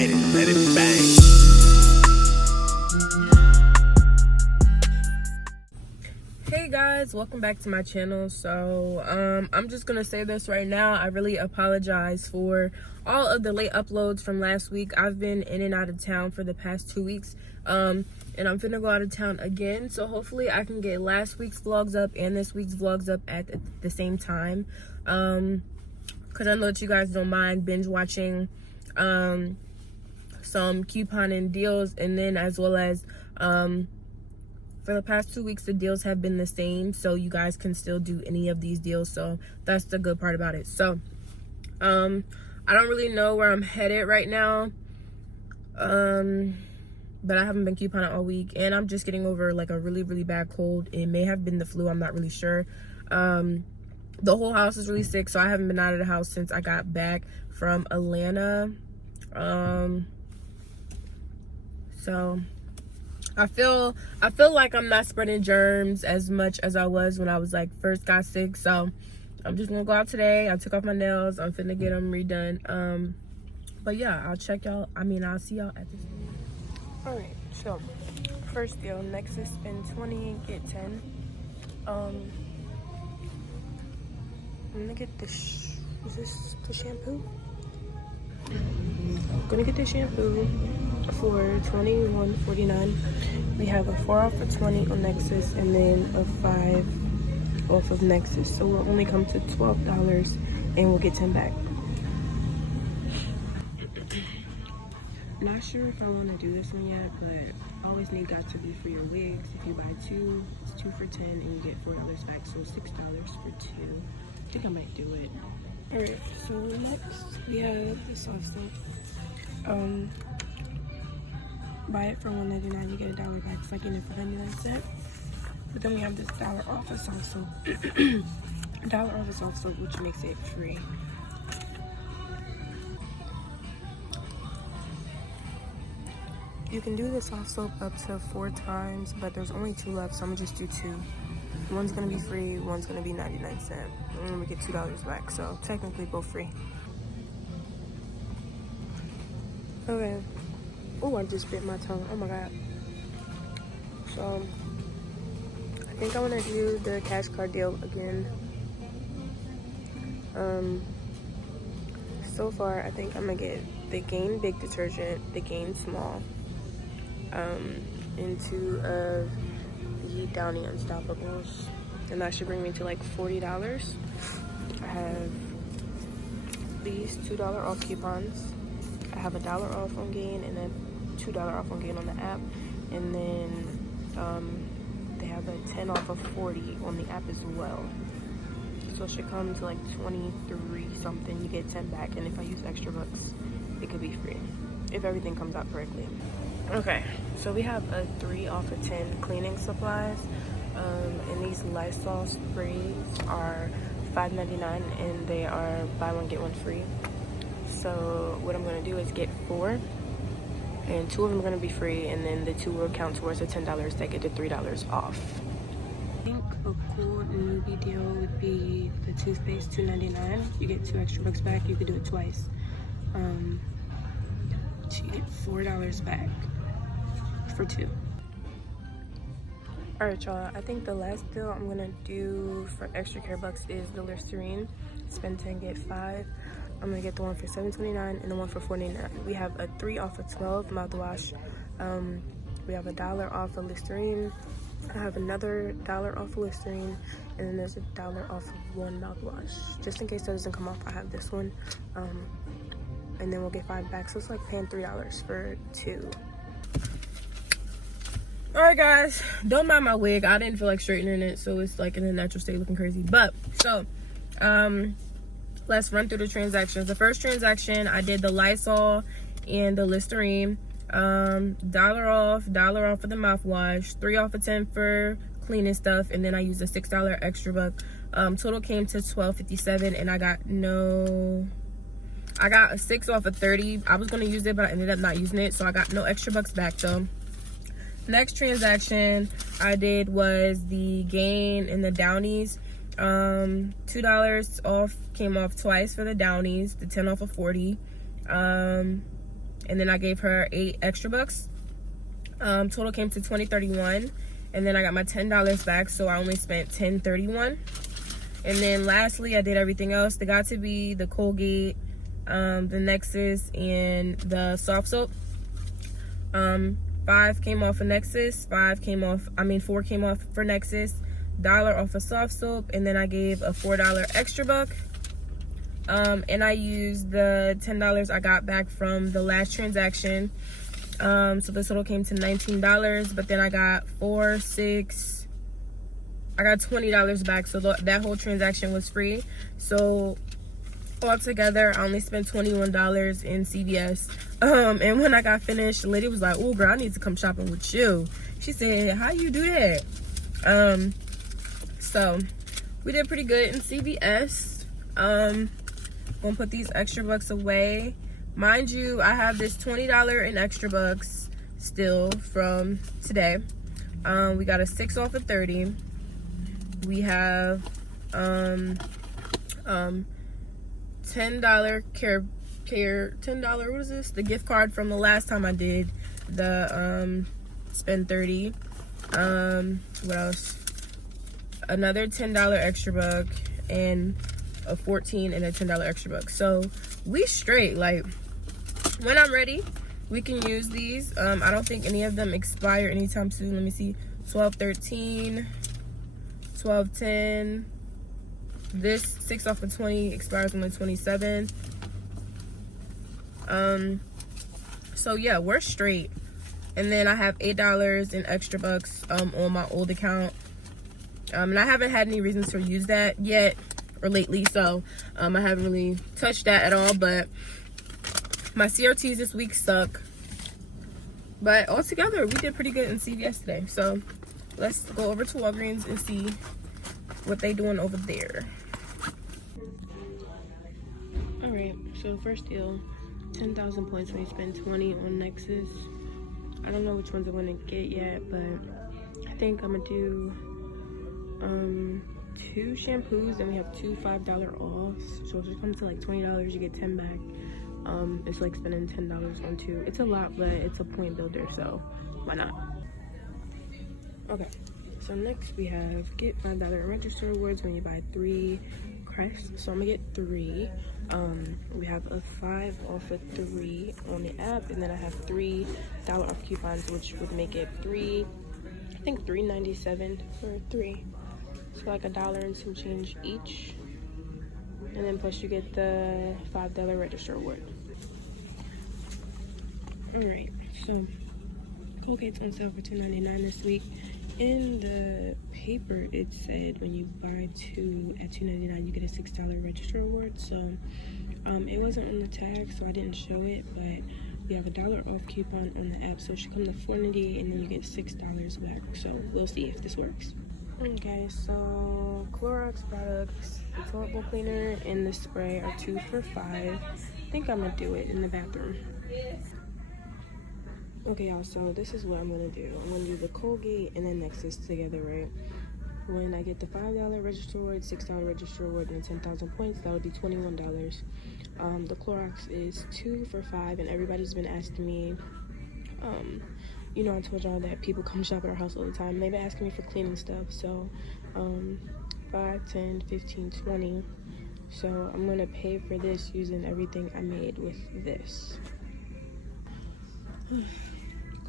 made it, let it bang. Hey guys, welcome back to my channel. So I'm just gonna say this right now. I really apologize for all of the late uploads from last week. I've been in and out of town for the past 2 weeks, and I'm finna go out of town again, so hopefully I can get last week's vlogs up and this week's vlogs up at the same time, because I know that you guys don't mind binge watching some couponing deals, and then as well as for the past 2 weeks the deals have been the same, so you guys can still do any of these deals, so that's the good part about it. So I don't really know where I'm headed right now, but I haven't been couponing all week, and I'm just getting over like a really bad cold. It may have been the flu, I'm not really sure. The whole house is really sick, so I haven't been out of the house since I got back from Atlanta. So I feel like I'm not spreading germs as much as I was when I was like first got sick. So I'm just gonna go out today. I took off my nails. I'm finna get them redone. But yeah, I'll see y'all at this. All right, so first deal, Nexus spend 20 get 10. I'm gonna get this. Is this the shampoo? I'm gonna get the shampoo for $21.49. We have a 4 off for 20 on Nexus, and then a 5 off of Nexus, so we'll only come to $12 and we'll get 10 back. Not sure if I want to do this one yet, but always need got to be for your wigs. If you buy 2, it's 2 for 10 and you get $4 back, so $6 for 2. I think I might do it. Alright, so next we have this soft soap. Buy it for $1.99, you get $1 back. It's like in it for 99 cents. But then we have this $1 off of soft soap. $1 off of soft soap, which makes it free. You can do the soft soap up to 4 times, but there's only 2 left, so I'm gonna just do 2. One's gonna be free, one's gonna be 99 cents. And we get $2 back, so technically both free. Okay. Oh, I just bit my tongue. Oh my god. So I think I want to do the cash card deal again. So far I think I'm gonna get the Gain Big detergent, the Gain Small, and 2 of the Downy Unstoppables, and that should bring me to like $40. I have these $2 off coupons. I have $1 off on Gain and then $2 off on Gain on the app, and then they have a 10 off of 40 on the app as well. So it should come to like 23 something. You get 10 back, and if I use extra bucks, it could be free if everything comes out correctly. Okay, so we have a 3 off of 10 cleaning supplies, and these Lysol sprays are $5.99, and they are buy one get one free. So what I'm gonna do is get 4, and 2 of them are gonna be free, and then the 2 will count towards the $10 that get the $3 off. I think a cool newbie deal would be the toothpaste, $2.99. You get 2 extra bucks back. You could do it twice. So you get $4 back for 2. Alright y'all, I think the last deal I'm gonna do for extra care bucks is the Listerine. Spend 10 get 5. I'm gonna get the one for $7.29 and the one for $4.99. We have a 3 off of 12 mouthwash. We have $1 off of Listerine. I have another $1 off of Listerine, and then there's $1 off of 1 mouthwash. Just in case that doesn't come off, I have this one. And then we'll get 5 back. So it's like paying $3 for 2. Alright guys, don't mind my wig. I didn't feel like straightening it, so it's like in a natural state looking crazy. But so let's run through the transactions. The first transaction, I did the Lysol and the Listerine. $1 off for the mouthwash, 3 off of 10 for cleaning stuff, and then I used a $6 extra buck. Total came to $12.57, and I got a 6 off of 30. I was gonna use it, but I ended up not using it, so I got no extra bucks back though. Next transaction I did was the Gain and the Downies. $2 off came off twice for the Downies, the 10 off of 40. and then I gave her 8 extra bucks. Total came to $20.31, and then I got my $10 back, so I only spent $10.31. And then lastly, I did everything else. They got to be the Colgate, the Nexus, and the soft soap. 5 came off of Nexus, 4 came off for Nexus, $1 off of soft soap, and then I gave a $4 extra buck. And I used the $10 I got back from the last transaction. So the total came to $19, but then I got I got $20 back, so that whole transaction was free. So altogether, I only spent $21 in CVS. And when I got finished, the lady was like, "Oh, girl, I need to come shopping with you." She said, "How you do that?" So we did pretty good in CVS. Gonna put these extra bucks away. Mind you, I have this $20 in extra bucks still from today. We got a 6 off of 30. We have $10 $10, what is this? The gift card from the last time I did the spend 30. What else? Another $10 extra buck, and a 14 and a $10 extra buck. So we straight. Like, when I'm ready, we can use these. I don't think any of them expire anytime soon. Let me see. 12.13, 12.10. This 6 off of 20 expires on the 27th. So yeah, we're straight. And then I have $8 in extra bucks on my old account. And I haven't had any reasons to use that yet or lately, so I haven't really touched that at all. But my CRTs this week suck. But altogether, we did pretty good in CVS today. So let's go over to Walgreens and see what they doing over there. Alright, so first deal, 10,000 points when you spend 20 on Nexus. I don't know which ones I want to get yet, but I think I'm gonna do 2 shampoos, and we have 2 $5 offs. So if it comes to like $20, you get 10 back. It's like spending $10 on 2. It's a lot, but it's a point builder, so why not? Okay, so next we have get $5 register rewards when you buy 3 crests. So I'm gonna get 3. We have a 5 off of 3 on the app, and then I have $3 off coupons, which would make it $3.97 for 3. So like $1 and some change each, and then plus you get the $5 register reward. Alright, so Colgate's on sale for $2.99 this week. In the paper it said when you buy 2 at $2.99 you get a $6 register reward. So it wasn't on the tag, so I didn't show it, but we have a $1 off coupon on the app, so it should come to $4.98, and then you get $6 back. So we'll see if this works. Okay, so Clorox products, the toilet bowl cleaner and the spray are 2 for $5. I think I'm gonna do it in the bathroom. Okay, y'all, so this is what I'm gonna do. I'm gonna do the Colgate and then Nexus together, right? When I get the $5 register reward, $6 register reward, and 10,000 points, that would be $21. The Clorox is 2 for $5, and everybody's been asking me, you know, I told y'all that people come shop at our house all the time. They've been asking me for cleaning stuff. So 5, 10, 15, 20. So I'm gonna pay for this using everything I made with this.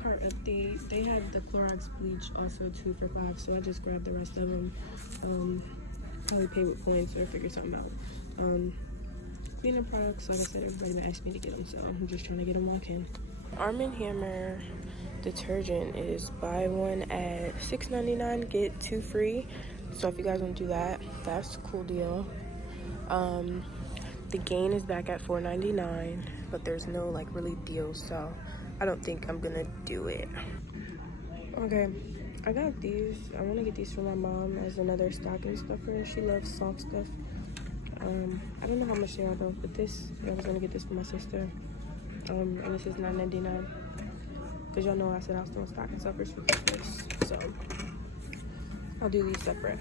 Cart update. They had the Clorox bleach also 2 for $5, so I just grabbed the rest of them. Probably pay with coins or figure something out. Cleaning products, like I said, everybody been asking me to get them, so I'm just trying to get them all I can. Arm & Hammer detergent is buy one at $6.99, get 2 free. So if you guys want to do that, that's a cool deal. The Gain is back at $4.99, but there's no like really deal, so I don't think I'm gonna do it. Okay, I got these. I want to get these for my mom as another stocking stuffer. She loves soft stuff. I don't know how much they are though, but this, I was gonna get this for my sister. And this is $9.99. Because y'all know I said I was doing stocking stuffers for Christmas. So I'll do these separate.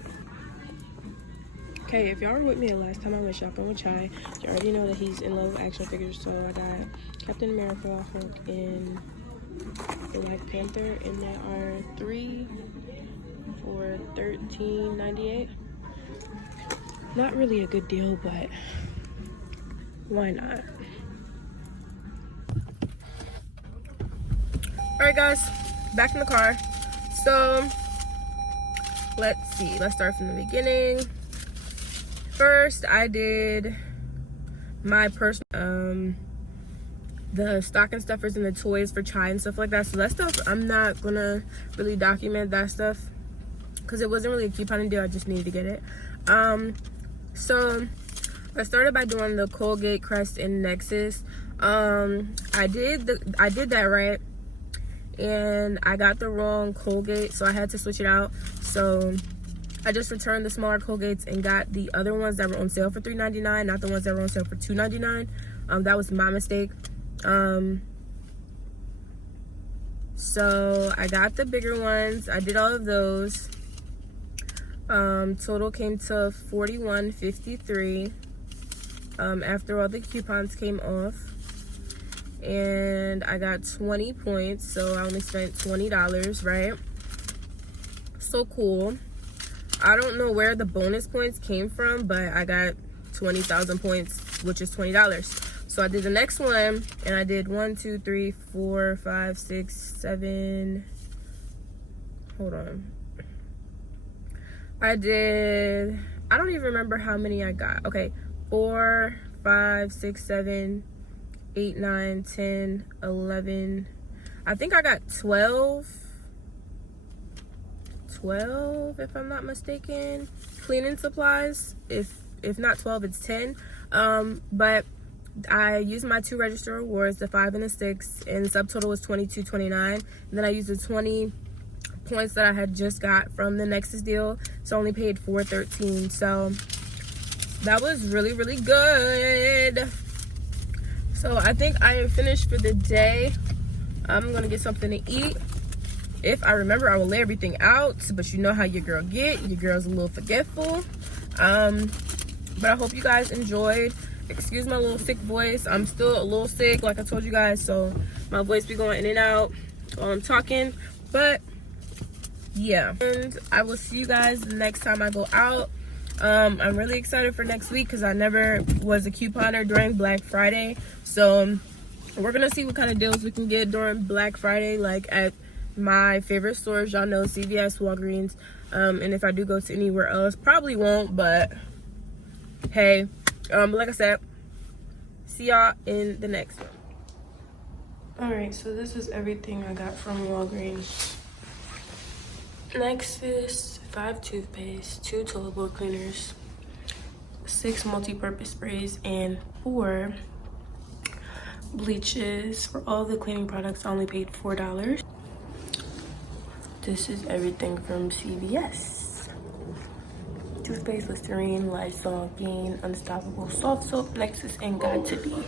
Okay, if y'all were with me the last time I went shopping with Chai, you already know that he's in love with action figures. So I got Captain America, Hulk, and Black Panther, and there are 3 for $13.98. Not really a good deal, but why not? All right, guys, back in the car. So let's see. Let's start from the beginning. First, I did my personal the stocking stuffers and the toys for Chai and stuff like that. So that stuff, I'm not gonna really document that stuff because it wasn't really a couponing deal. I just needed to get it. So I started by doing the Colgate, Crest, and Nexus. I did that right, and I got the wrong Colgate, so I had to switch it out. So I just returned the smaller Colgates and got the other ones that were on sale for $3.99, not the ones that were on sale for $2.99. That was my mistake. So I got the bigger ones. I did all of those. Total came to $41.53 after all the coupons came off, and I got 20 points, so I only spent $20, right? So cool. I don't know where the bonus points came from, but I got 20,000 points, which is $20. So I did the next one, and I did 1, 2, 3, 4, 5, 6, 7. Hold on. I don't even remember how many I got. Okay, 4, 5, 6, 7, 8, 9, 10, 11. I think I got 12 if I'm not mistaken, cleaning supplies. If not 12, it's 10. But I used my 2 register rewards, the 5 and the 6, and the subtotal was $22.29. And then I used the 20 points that I had just got from the Nexus deal, so I only paid $4.13. So that was really, really good. So I think I am finished for the day. I'm gonna get something to eat. If I remember, I will lay everything out, but you know how your girl get. Your girl's a little forgetful. But I hope you guys enjoyed. Excuse my little sick voice. I'm still a little sick, like I told you guys, so my voice be going in and out while I'm talking. But yeah, and I will see you guys the next time I go out. I'm really excited for next week because I never was a couponer during Black Friday. So we're gonna see what kind of deals we can get during Black Friday, like at my favorite stores. Y'all know CVS, Walgreens, and if I do go to anywhere else, probably won't, but hey, like I said, see y'all in the next one. All right, so this is everything I got from Walgreens. Nexus, 5 toothpaste, 2 toilet bowl cleaners, 6 multi-purpose sprays, and 4 bleaches. For all the cleaning products, I only paid $4. This is everything from CVS. Toothpaste, Listerine, Lysol, Gain, Unstoppable, Soft Soap, Nexus, and Got to Be.